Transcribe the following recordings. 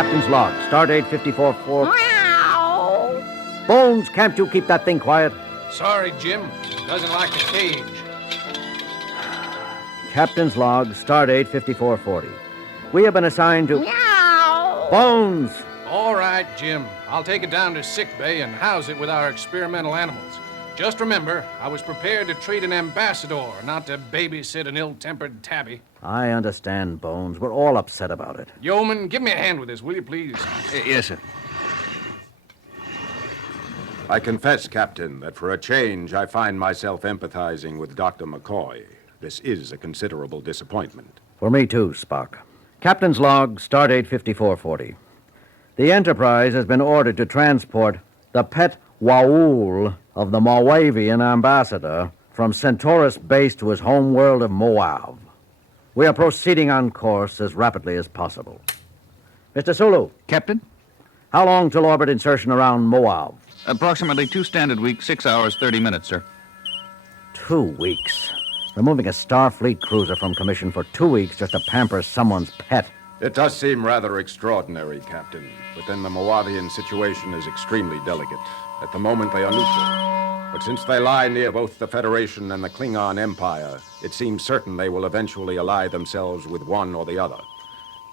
Captain's log, stardate 54-4. Meow. Bones, can't you keep that thing quiet? Sorry, Jim. Doesn't like the cage. Captain's log, stardate 5440. We have been assigned to... Meow. Bones! All right, Jim. I'll take it down to sickbay and house it with our experimental animals. Just remember, I was prepared to treat an ambassador, not to babysit an ill-tempered tabby. I understand, Bones. We're all upset about it. Yeoman, give me a hand with this, will you, please? Yes, sir. I confess, Captain, that for a change, I find myself empathizing with Dr. McCoy. This is a considerable disappointment. For me, too, Spock. Captain's log, stardate 5440. The Enterprise has been ordered to transport the pet waul of the Moauvian ambassador from Centaurus base to his home world of Moauv. We are proceeding on course as rapidly as possible. Mr. Sulu. Captain? How long till orbit insertion around Moauv? Approximately 2 standard weeks, 6 hours, 30 minutes, sir. 2 weeks. Removing a Starfleet cruiser from commission for 2 weeks just to pamper someone's pet. It does seem rather extraordinary, Captain, but then the Moauvian situation is extremely delicate. At the moment, they are neutral. But since they lie near both the Federation and the Klingon Empire, it seems certain they will eventually ally themselves with one or the other.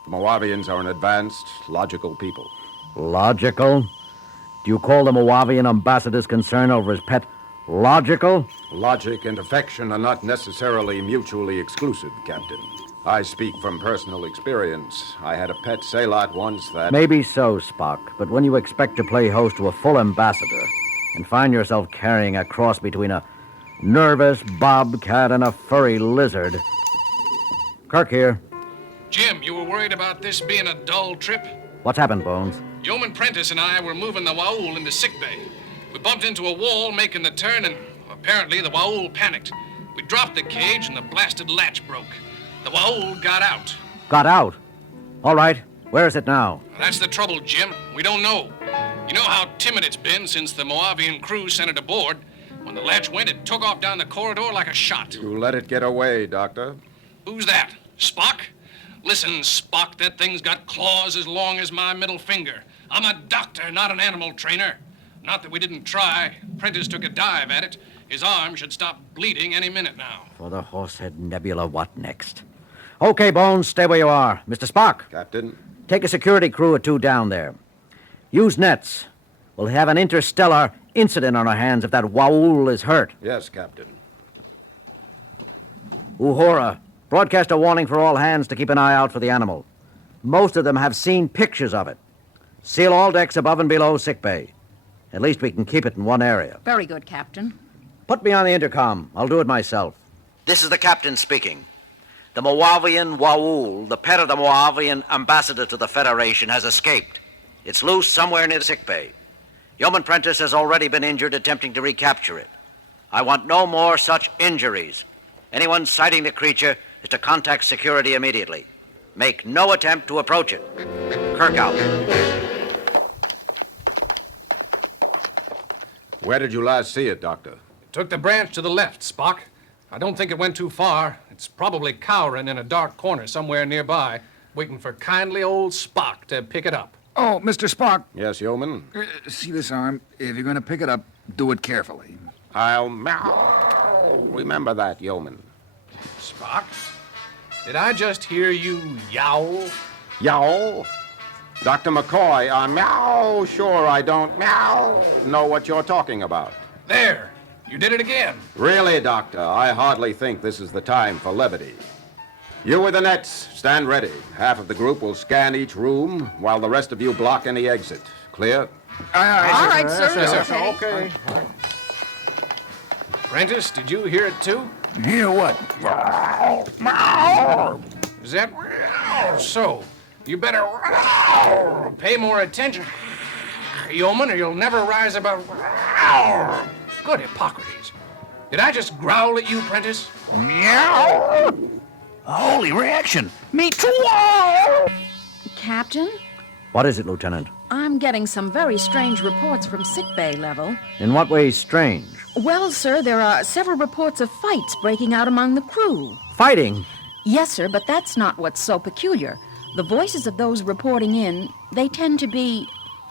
The Moauvians are an advanced, logical people. Logical? Do you call the Moauvian ambassador's concern over his pet logical? Logic and affection are not necessarily mutually exclusive, Captain. I speak from personal experience. I had a pet sailot once that... Maybe so, Spock, but when you expect to play host to a full ambassador and find yourself carrying a cross between a nervous bobcat and a furry lizard... Kirk here. Jim, you were worried about this being a dull trip? What's happened, Bones? Yeoman Prentice and I were moving the waul into sickbay. We bumped into a wall making the turn, and apparently the waul panicked. We dropped the cage, and the blasted latch broke. The waul got out. Got out? All right. Where is it now? That's the trouble, Jim. We don't know. You know how timid it's been since the Moauvian crew sent it aboard. When the latch went, it took off down the corridor like a shot. You let it get away, Doctor. Who's that? Spock? Listen, Spock, that thing's got claws as long as my middle finger. I'm a doctor, not an animal trainer. Not that we didn't try. Prentice took a dive at it. His arm should stop bleeding any minute now. For the Horsehead Nebula, what next? Okay, Bones, stay where you are. Mr. Spock. Captain? Take a security crew or two down there. Use nets. We'll have an interstellar incident on our hands if that waul is hurt. Yes, Captain. Uhura, broadcast a warning for all hands to keep an eye out for the animal. Most of them have seen pictures of it. Seal all decks above and below sickbay. At least we can keep it in one area. Very good, Captain. Put me on the intercom. I'll do it myself. This is the captain speaking. The Moauvian waul, the pet of the Moauvian ambassador to the Federation, has escaped. It's loose somewhere near sickbay. Yeoman Prentice has already been injured attempting to recapture it. I want no more such injuries. Anyone sighting the creature is to contact security immediately. Make no attempt to approach it. Kirk out. Where did you last see it, Doctor? Took the branch to the left, Spock. I don't think it went too far. It's probably cowering in a dark corner somewhere nearby, waiting for kindly old Spock to pick it up. Oh, Mr. Spock. Yes, Yeoman? See this arm? If you're going to pick it up, do it carefully. I'll meow. Remember that, Yeoman. Spock? Did I just hear you yowl? Yowl? Dr. McCoy, meow. Sure, I don't meow know what you're talking about. There. You did it again. Really, Doctor, I hardly think this is the time for levity. You with the nets, stand ready. Half of the group will scan each room, while the rest of you block any exit. Clear? All right, sir. Yes, sir. Okay. Prentice, did you hear it too? Hear what? Is that so? You better pay more attention, Yeoman, or you'll never rise above. Good Hippocrates. Did I just growl at you, Prentice? Meow! A holy reaction. Me too. Captain, What is it, Lieutenant? I'm getting some very strange reports from sickbay level. In what way strange? Well, sir, there are several reports of fights breaking out among the crew. Fighting? Yes, sir, but that's not what's so peculiar. The voices of those reporting in, they tend to be...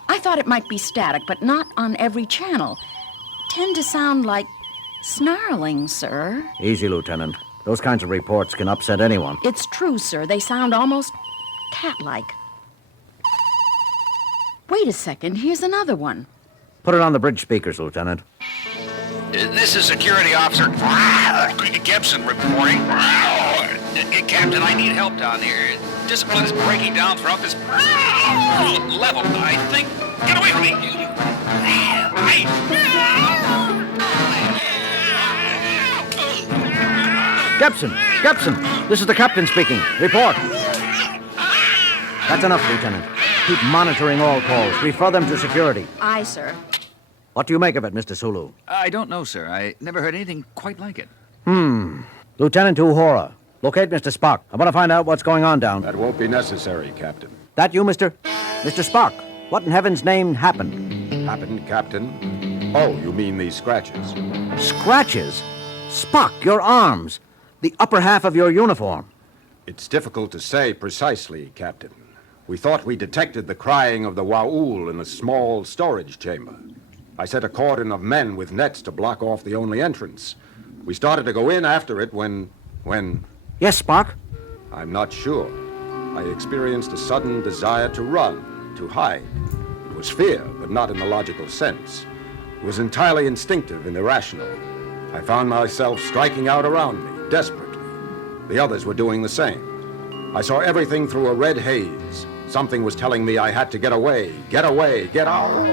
I thought it might be static, but not on every channel. Tend to sound like snarling, sir. Easy, Lieutenant. Those kinds of reports can upset anyone. It's true, sir. They sound almost cat-like. Wait a second. Here's another one. Put it on the bridge speakers, Lieutenant. This is Security Officer Gibson reporting. Captain, I need help down here. Discipline is breaking down throughout this level. I think... Get away from me! Gibson, this is the captain speaking. Report. That's enough, Lieutenant. Keep monitoring all calls. Refer them to security. Aye, sir. What do you make of it, Mr. Sulu? I don't know, sir. I never heard anything quite like it. Lieutenant Uhura, locate Mr. Spock. I want to find out what's going on down. That won't be necessary, Captain. That you, Mr. Spock? What in heaven's name happened? Happened, Captain? Oh, you mean these scratches? Scratches? Spock, your arms. The upper half of your uniform. It's difficult to say precisely, Captain. We thought we detected the crying of the waul in a small storage chamber. I set a cordon of men with nets to block off the only entrance. We started to go in after it when... Yes, Spock? I'm not sure. I experienced a sudden desire to run, to hide. It was fear, but not in the logical sense. It was entirely instinctive and irrational. I found myself striking out around me, desperately. The others were doing the same. I saw everything through a red haze. Something was telling me I had to get away, get out.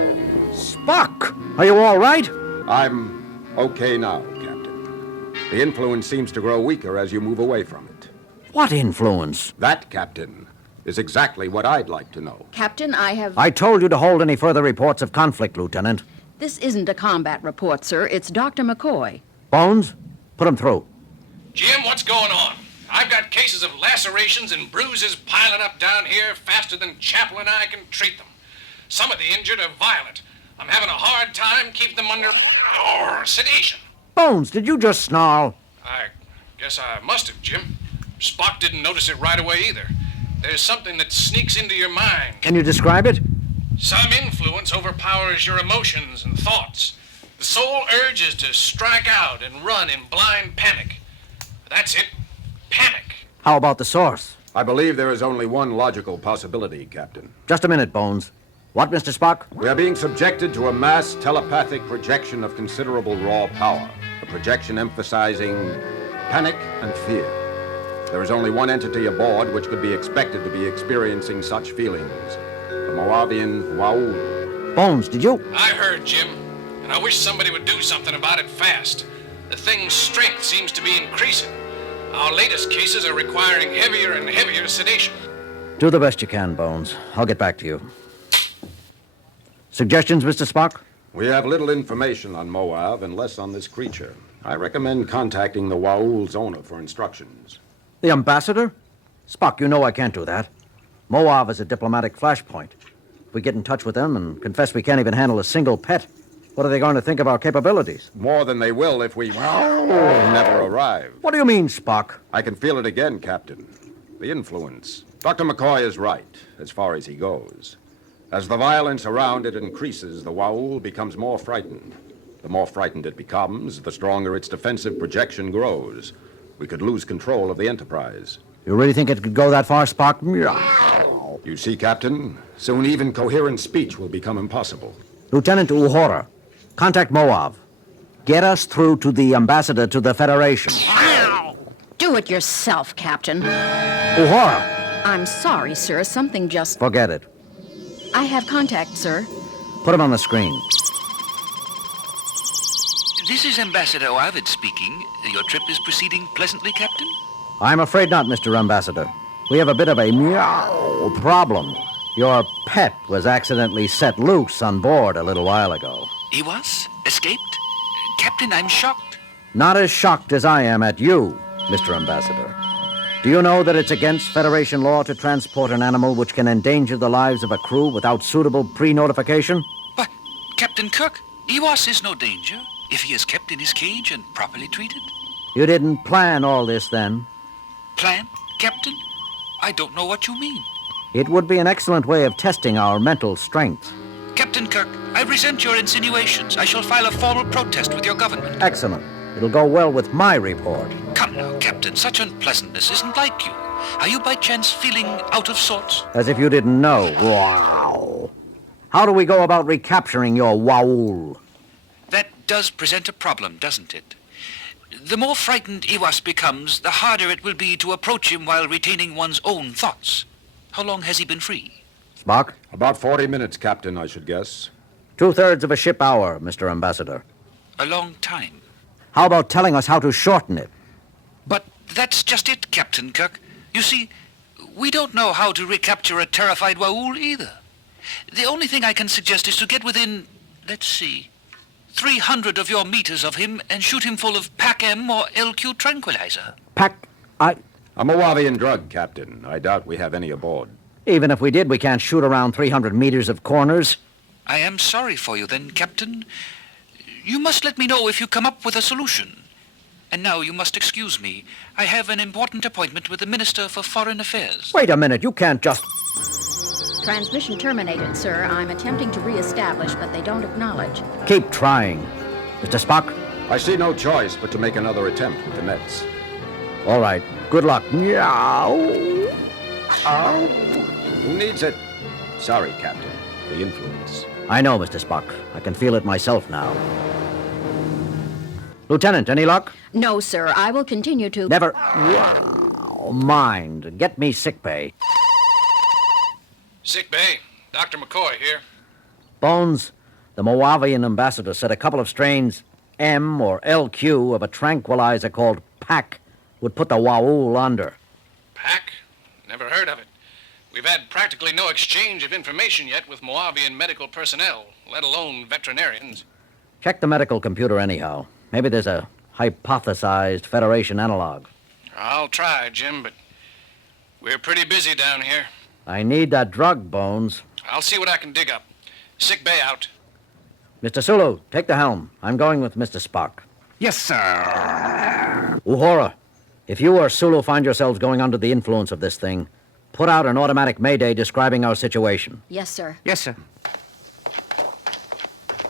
Spock! Are you all right? I'm okay now, Captain. The influence seems to grow weaker as you move away from it. What influence? That, Captain, is exactly what I'd like to know. Captain, I have... I told you to hold any further reports of conflict, Lieutenant. This isn't a combat report, sir. It's Dr. McCoy. Bones, put him through. Jim, what's going on? I've got cases of lacerations and bruises piling up down here faster than Chapel and I can treat them. Some of the injured are violent. I'm having a hard time keeping them under sedation. Bones, did you just snarl? I guess I must have, Jim. Spock didn't notice it right away either. There's something that sneaks into your mind. Can you describe it? Some influence overpowers your emotions and thoughts. The soul urges to strike out and run in blind panic. That's it. Panic. How about the source? I believe there is only one logical possibility, Captain. Just a minute, Bones. What, Mr. Spock? We are being subjected to a mass telepathic projection of considerable raw power. A projection emphasizing panic and fear. There is only one entity aboard which could be expected to be experiencing such feelings. The Moauvian waul. Bones, did you? I heard, Jim, and I wish somebody would do something about it fast. The thing's strength seems to be increasing. Our latest cases are requiring heavier and heavier sedation. Do the best you can, Bones. I'll get back to you. Suggestions, Mr. Spock? We have little information on Moauv and less on this creature. I recommend contacting the waul's owner for instructions. The ambassador? Spock, you know I can't do that. Moauv is a diplomatic flashpoint. If we get in touch with them and confess we can't even handle a single pet, what are they going to think of our capabilities? More than they will if we never arrive. What do you mean, Spock? I can feel it again, Captain. The influence. Dr. McCoy is right, as far as he goes. As the violence around it increases, the waul becomes more frightened. The more frightened it becomes, the stronger its defensive projection grows. We could lose control of the Enterprise. You really think it could go that far, Spock? You see, Captain, soon even coherent speech will become impossible. Lieutenant Uhura, contact Moauv. Get us through to the ambassador to the Federation. Do it yourself, Captain. Uhura! I'm sorry, sir. Something just... Forget it. I have contact, sir. Put him on the screen. This is Ambassador Moauv speaking. Your trip is proceeding pleasantly, Captain? I'm afraid not, Mr. Ambassador. We have a bit of a problem. Your pet was accidentally set loose on board a little while ago. Ewass? Escaped? Captain, I'm shocked. Not as shocked as I am at you, Mr. Ambassador. Do you know that it's against Federation law to transport an animal which can endanger the lives of a crew without suitable pre-notification? But, Captain Kirk, Ewass is no danger if he is kept in his cage and properly treated. You didn't plan all this then? Plan, Captain? I don't know what you mean. It would be an excellent way of testing our mental strength. Captain Kirk, I resent your insinuations. I shall file a formal protest with your government. Excellent. It'll go well with my report. Come now, Captain, such unpleasantness isn't like you. Are you by chance feeling out of sorts? As if you didn't know. Wow. How do we go about recapturing your waul? That does present a problem, doesn't it? The more frightened Ewass becomes, the harder it will be to approach him while retaining one's own thoughts. How long has he been free? Spock? About 40 minutes, Captain, I should guess. 2/3 of a ship hour, Mr. Ambassador. A long time. How about telling us how to shorten it? But that's just it, Captain Kirk. You see, we don't know how to recapture a terrified waul either. The only thing I can suggest is to get within, let's see, 300 of your meters of him and shoot him full of PAC-M or LQ tranquilizer. A Moauvian drug, Captain. I doubt we have any aboard. Even if we did, we can't shoot around 300 meters of corners. I am sorry for you then, Captain. You must let me know if you come up with a solution. And now you must excuse me. I have an important appointment with the Minister for Foreign Affairs. Wait a minute, you can't just... Transmission terminated, sir. I'm attempting to reestablish, but they don't acknowledge. Keep trying. Mr. Spock? I see no choice but to make another attempt with the nets. All right. Good luck. Meow. Ow. Who needs it? Sorry, Captain. The influence. I know, Mr. Spock. I can feel it myself now. Lieutenant, any luck? No, sir. I will continue to... Never... Wow. Mind. Get me sickbay. Sickbay, Dr. McCoy here. Bones, the Moauvian ambassador said a couple of strains M or LQ of a tranquilizer called PAC would put the waul under. PAC? Never heard of it. We've had practically no exchange of information yet with Moauvian medical personnel, let alone veterinarians. Check the medical computer anyhow. Maybe there's a hypothesized Federation analog. I'll try, Jim, but we're pretty busy down here. I need that drug, Bones. I'll see what I can dig up. Sickbay out. Mr. Sulu, take the helm. I'm going with Mr. Spock. Yes, sir. Uhura, if you or Sulu find yourselves going under the influence of this thing, put out an automatic mayday describing our situation. Yes, sir. Yes, sir.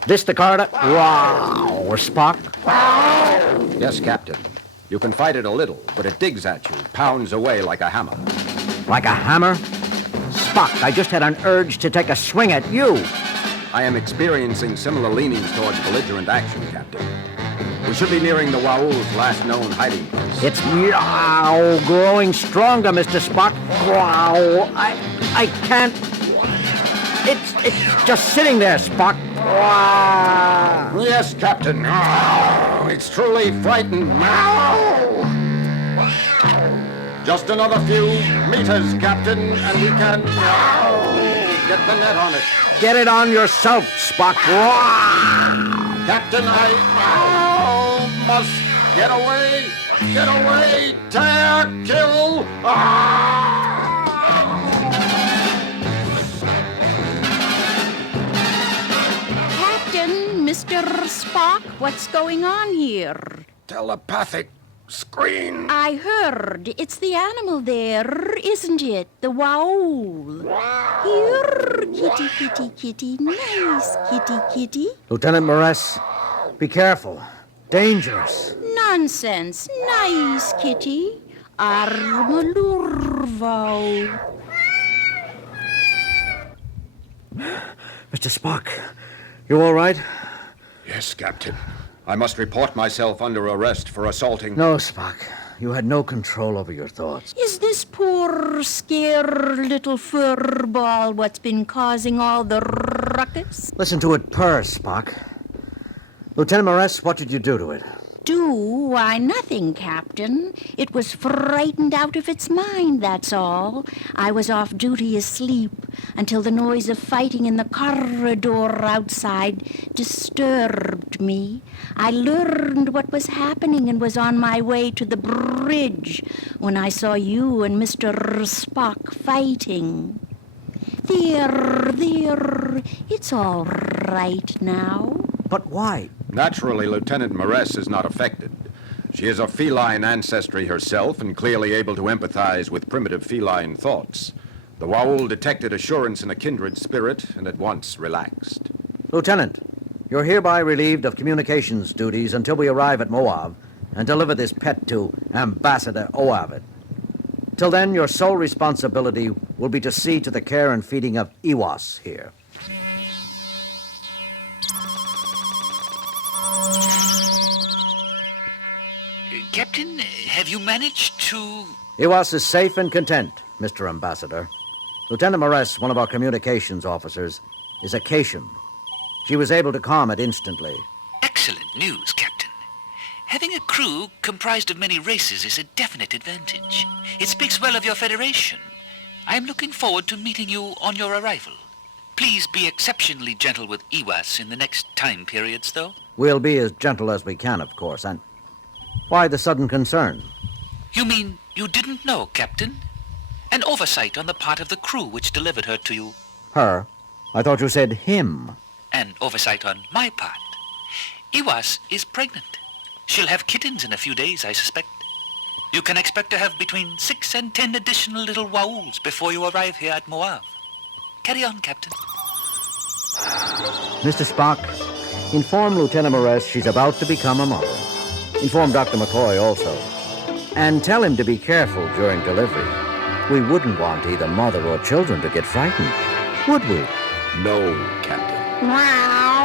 This the corridor? Wow. Or Spock? Yes, Captain. You can fight it a little, but it digs at you, pounds away like a hammer. Like a hammer? Spock, I just had an urge to take a swing at you. I am experiencing similar leanings towards belligerent action, Captain. We should be nearing the waul's last known hiding place. It's meow, growing stronger, Mr. Spock. Wow, I can't. It's just sitting there, Spock. Wow. Yes, Captain. Oh, it's truly frightened. Just another few meters, Captain, and we can get the net on it. Get it on yourself, Spock. Wow. Captain, I must get away. Get away. Tear, kill. Captain, Mr. Spock, what's going on here? Telepathic screen. I heard. It's the animal there, isn't it? The waul. Here, kitty, kitty, kitty. Nice, kitty, kitty. Lieutenant Moress, be careful. Dangerous. Nonsense. Nice, kitty. Armalurvau. Mr. Spock, you all right? Yes, Captain. I must report myself under arrest for assaulting... No, Spock. You had no control over your thoughts. Is this poor, scared little furball what's been causing all the ruckus? Listen to it purr, Spock. Lieutenant Moress, what did you do to it? Do? Why, nothing, Captain. It was frightened out of its mind, that's all. I was off duty asleep until the noise of fighting in the corridor outside disturbed me. I learned what was happening and was on my way to the bridge when I saw you and Mr. Spock fighting. There, it's all right now. But why? Naturally, Lieutenant Moress is not affected. She is of feline ancestry herself and clearly able to empathize with primitive feline thoughts. The waul detected assurance in a kindred spirit and at once relaxed. Lieutenant, you're hereby relieved of communications duties until we arrive at Moauv and deliver this pet to Ambassador Moauv. Till then, your sole responsibility will be to see to the care and feeding of Ewass here. Captain, have you managed to... Ewass is safe and content, Mr. Ambassador. Lieutenant Moress, one of our communications officers, is a Cation. She was able to calm it instantly. Excellent news, Captain. Having a crew comprised of many races is a definite advantage. It speaks well of your Federation. I'm looking forward to meeting you on your arrival. Please be exceptionally gentle with Ewass in the next time periods, though. We'll be as gentle as we can, of course, and... Why the sudden concern? You mean you didn't know, Captain? An oversight on the part of the crew which delivered her to you. Her? I thought you said him. An oversight on my part. Ewass is pregnant. She'll have kittens in a few days, I suspect. You can expect to have between 6 and 10 additional little wauls before you arrive here at Moauv. Carry on, Captain. Mr. Spock, inform Lieutenant Moress she's about to become a mother. Inform Dr. McCoy also. And tell him to be careful during delivery. We wouldn't want either mother or children to get frightened, would we? No, Captain. Wow.